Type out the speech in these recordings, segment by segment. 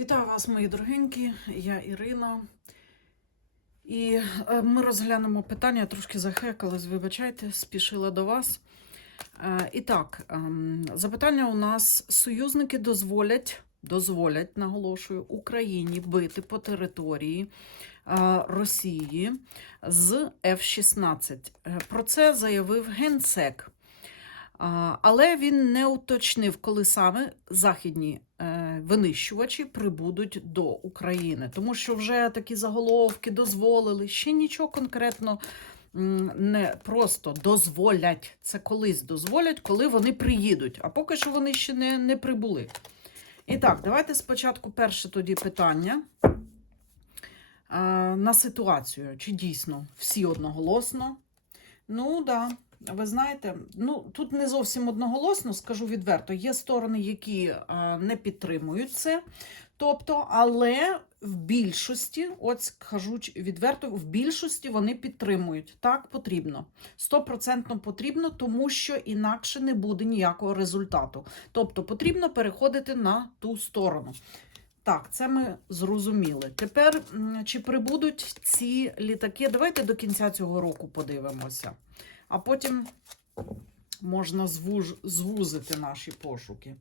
Вітаю вас, мої дорогенькі, я Ірина. І е, ми розглянемо питання, трошки захекалась, вибачайте, спішила до вас. Е, І так, ем, запитання у нас: союзники дозволять, дозволять, наголошую, Україні бити по території е, Росії з F-16. Е, Про це заявив генсек. Але він не уточнив, коли саме західні винищувачі прибудуть до України, тому що вже такі заголовки дозволили. Ще нічого конкретно не просто дозволять. Це колись дозволять, коли вони приїдуть. А поки що вони ще не, не прибули. І так, давайте спочатку перше тоді питання е, на ситуацію. Чи дійсно всі одноголосно? Ну. Да. Ви знаєте, ну тут не зовсім одноголосно, скажу відверто. Є сторони, які е, не підтримують це. Тобто, але в більшості, от скажу ч- відверто, в більшості вони підтримують. Так потрібно. Стопроцентно потрібно, тому що інакше не буде ніякого результату. Тобто потрібно переходити на ту сторону. Так, це ми зрозуміли. Тепер чи прибудуть ці літаки? Давайте до кінця цього року подивимося а потім можна звуж, звузити наші пошуки.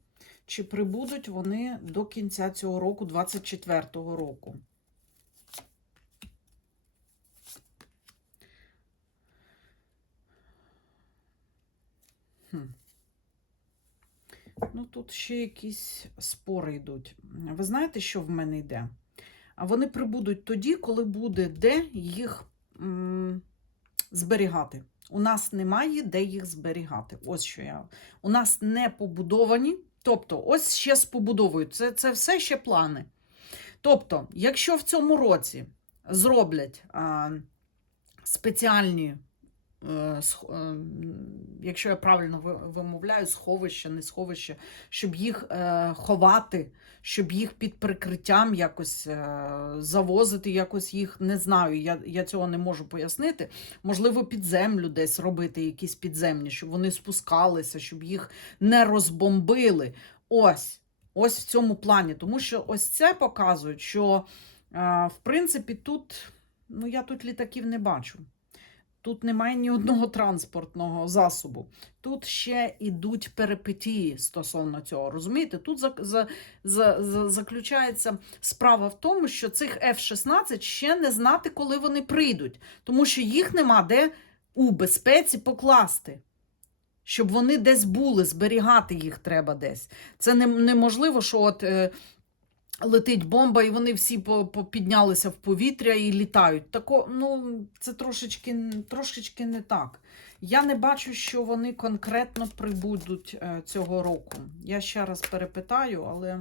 Чи прибудуть вони до кінця цього року, 24-го року? Хм. Ну, тут ще якісь спори йдуть. Ви знаєте, що в мене йде? А вони прибудуть тоді, коли буде де їх м, зберігати. У нас немає де їх зберігати. Ось що я. У нас не побудовані. Тобто, ось ще побудовують. Це, це все ще плани. Тобто, якщо в цьому році зроблять а, спеціальні, якщо я правильно вимовляю, сховища, не сховища, щоб їх е, ховати, щоб їх під прикриттям якось е, завозити, якось їх не знаю. Я, я цього не можу пояснити. Можливо, під землю десь робити якісь підземні, щоб вони спускалися, щоб їх не розбомбили. Ось, ось в цьому плані. Тому що ось це показує, що е, в принципі тут, ну я тут літаків не бачу. Тут немає ні одного транспортного засобу. Тут ще ідуть перипетії стосовно цього. Розумієте? Тут за, за, за, за, заключається справа в тому, що цих F-16 ще не знати, коли вони прийдуть, тому що їх нема де у безпеці покласти. Щоб вони десь були, зберігати їх треба десь. Це не, неможливо, що от е, летить бомба, і вони всі піднялися в повітря і літають. Тако, ну, це трошечки, трошечки не так. Я не бачу, що вони конкретно прибудуть е, цього року. Я ще раз перепитаю, але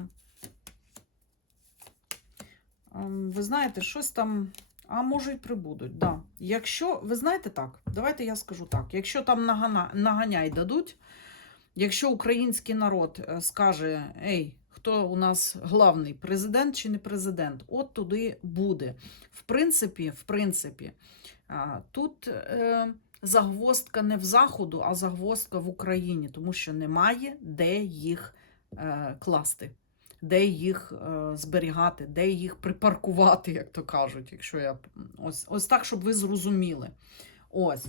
ем, ви знаєте, щось там. А може й прибудуть, да. Якщо, ви знаєте так, давайте я скажу так: якщо там нагана, наганяй дадуть, якщо український народ е, скаже, ей, хто у нас главний, президент чи не президент, от туди буде. В принципі, в принципі, тут е, загвоздка не в Заходу, а загвоздка в Україні, тому що немає де їх е, класти де їх е, зберігати, де їх припаркувати, як то кажуть, якщо я ось, ось так, щоб ви зрозуміли. Ось.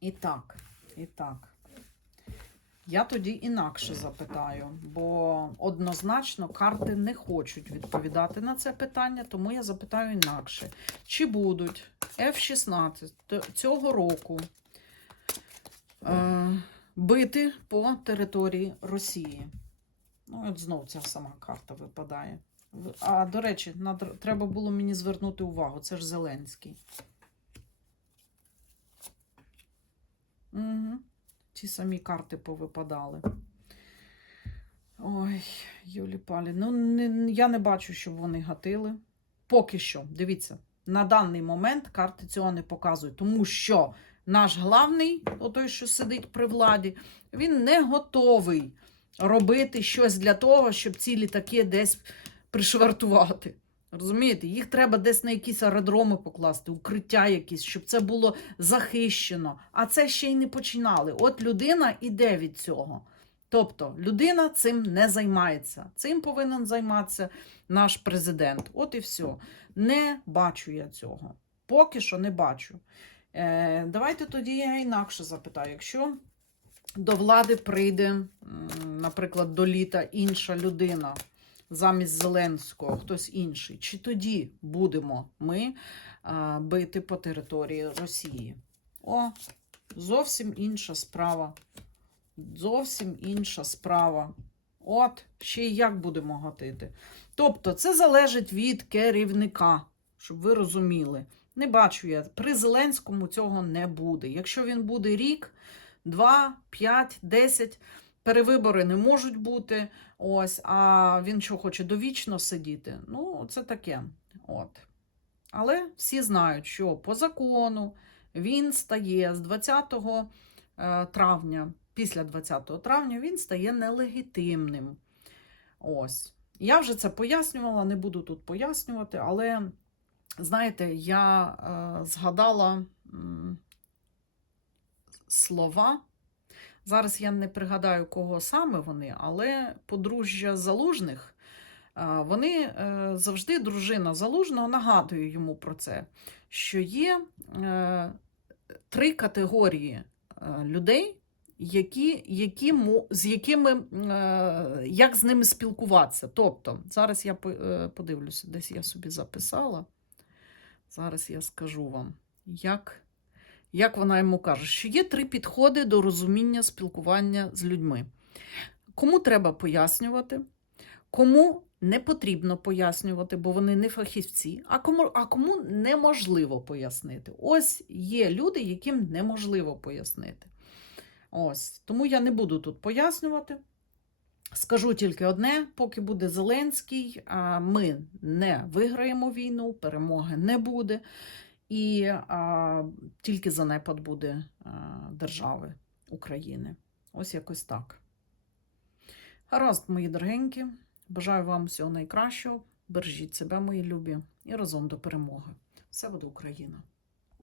І так, і так. Я тоді інакше запитаю, бо однозначно карти не хочуть відповідати на це питання, тому я запитаю інакше. Чи будуть F-16 цього року е, бити по території Росії? Ну, от знов ця сама карта випадає. А, до речі, треба було мені звернути увагу. Це ж Зеленський. Ті самі карти повипадали. Ой, Юлі Палі. Ну, не, я не бачу, щоб вони гатили. Поки що, дивіться, на даний момент карти цього не показують, тому що наш главний, отой, що сидить при владі, він не готовий робити щось для того, щоб ці літаки десь пришвартувати. Розумієте, їх треба десь на якісь аеродроми покласти, укриття якісь, щоб це було захищено. А це ще й не починали. От людина іде від цього. Тобто людина цим не займається. Цим повинен займатися наш президент. От і все. Не бачу я цього. Поки що не бачу. Е, давайте тоді я інакше запитаю. Якщо до влади прийде, наприклад, до літа інша людина замість Зеленського, хтось інший, чи тоді будемо ми а, бити по території Росії? О, зовсім інша справа. Зовсім інша справа. От, ще й як будемо гатити. Тобто, це залежить від керівника, щоб ви розуміли. Не бачу я, при Зеленському цього не буде. Якщо він буде рік, два, п'ять, десять, перевибори не можуть бути. Ось, а він що хоче довічно сидіти? Ну, це таке. От. Але всі знають, що по закону він стає з 20 е, травня, після 20 травня він стає нелегітимним. Ось. Я вже це пояснювала, не буду тут пояснювати, але знаєте, я е, згадала м, слова. Зараз я не пригадаю, кого саме вони, але подружжя залужних, вони е, завжди дружина залужного нагадує йому про це, що є е, три категорії е, людей, які, які, з якими, як з ними спілкуватися. Тобто, зараз я подивлюся, десь я собі записала. Зараз я скажу вам, як, як вона йому каже, що є три підходи до розуміння спілкування з людьми. Кому треба пояснювати, кому не потрібно пояснювати, бо вони не фахівці, а кому, а кому неможливо пояснити. Ось є люди, яким неможливо пояснити. Ось, тому я не буду тут пояснювати. Скажу тільки одне: поки буде Зеленський, ми не виграємо війну, перемоги не буде, і а, тільки занепад буде а, держави України. Ось якось так. Гаразд, мої дорогенькі. Бажаю вам всього найкращого. Бережіть себе, мої любі, і разом до перемоги. Все буде Україна!